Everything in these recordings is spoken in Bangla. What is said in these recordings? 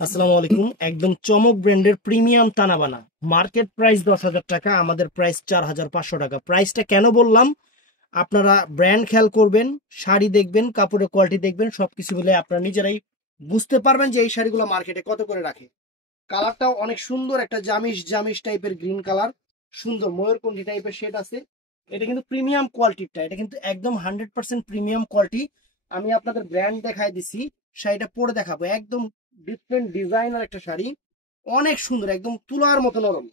আসসালামু আলাইকুম। একদম চমক ব্র্যান্ডের প্রিমিয়াম তানাবানা, মার্কেট প্রাইস 10,000 টাকা, আমাদের প্রাইস 4,500 টাকা। প্রাইসটা কেন বললাম, আপনারা ব্র্যান্ড খেয়াল করবেন, শাড়ি দেখবেন, কাপড়ের কোয়ালিটি দেখবেন, সবকিছু মিলে আপনারা নিজেরাই বুঝতে পারবেন যে এই শাড়িগুলো মার্কেটে কত করে রাখে। কালারটাও অনেক সুন্দর, একটা জামিশ জামিশ টাইপের গ্রিন কালার, সুন্দর ময়ূরকণ্ঠী টাইপের শেড আছে। এটা কিন্তু প্রিমিয়াম কোয়ালিটিটা, এটা কিন্তু একদম 100% প্রিমিয়াম কোয়ালিটি। আমি আপনাদের ব্র্যান্ড দেখাই দিছি, শাড়িটা পরে দেখাবো। একদম ডিফারেন্ট ডিজাইনার একটা শাড়ি, অনেক সুন্দর, একদম তুলার মতো নরম,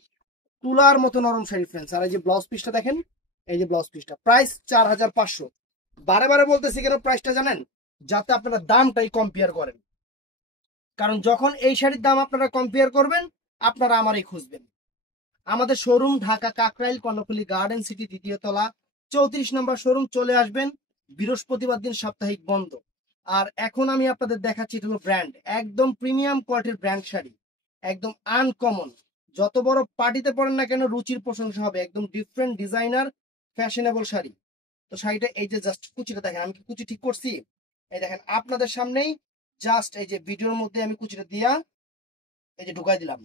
তুলার মতো নরম শাড়ি ফ্রেন্ডস। আর এই যে ব্লাউজ পিসটা দেখেন, এই যে ব্লাউজ পিসটা, প্রাইস 4,500। বারে বারে বলতেছি কেন প্রাইসটা জানেন, যাতে আপনারা দামটাই কম্পেয়ার করেন। কারণ যখন এই শাড়ির দাম আপনারা কম্পেয়ার করবেন, আপনারা আমারই খুঁজবেন। আমাদের showroom Dhaka Kakrail Karnaphuli garden city, দ্বিতীয় তলা, 34 নম্বর শোরুম। চলে আসবেন, বৃহস্পতিবার দিন সাপ্তাহিক বন্ধ। আর এখন আমি আপনাদের দেখাচ্ছি, এটা হলো ব্র্যান্ড, একদম প্রিমিয়াম কোয়ালিটির ব্র্যান্ড শাড়ি, একদম আনকমন। যত বড় পার্টিতে পড়েন না কেন, রুচির প্রশংসা হবে। একদম ডিফারেন্ট ডিজাইনার ফ্যাশনেবল শাড়ি। তো শাড়িটা এই যে জাস্ট কুচিটা দেখেন, আমি কি কুচি ঠিক করছি? এই দেখেন আপনাদের সামনেই, জাস্ট এই যে ভিডিওর মধ্যে আমি কুচিটা দিয়া এই যে ঢুকাই দিলাম।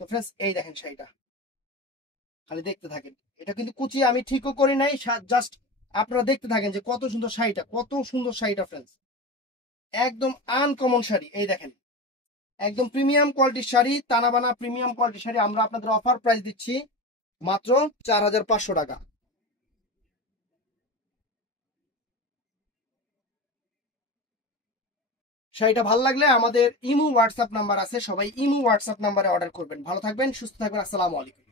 তো ফ্রেন্ডস এই দেখেন শাড়িটা, খালি দেখতে থাকেন। এটা কিন্তু কুচি আমি ঠিকও করি নাই, জাস্ট আপনারা দেখতে থাকেন যে কত সুন্দর শাড়িটা, কত সুন্দর শাড়িটা ফ্রেন্ডস। একদম আনকমন শাড়ি, এই দেখেন, একদম প্রিমিয়াম কোয়ালিটির শাড়ি, তানাবানা প্রিমিয়াম কোয়ালিটির শাড়ি। আমরা আপনাদের অফার প্রাইস দিচ্ছি মাত্র 4,500 টাকা। শাড়িটা ভালো লাগলে আমাদের ইমো হোয়াটসঅ্যাপ নাম্বার আছে, সবাই ইমো হোয়াটসঅ্যাপ নাম্বারে অর্ডার করবেন। ভালো থাকবেন, সুস্থ থাকবেন, আসসালামু আলাইকুম।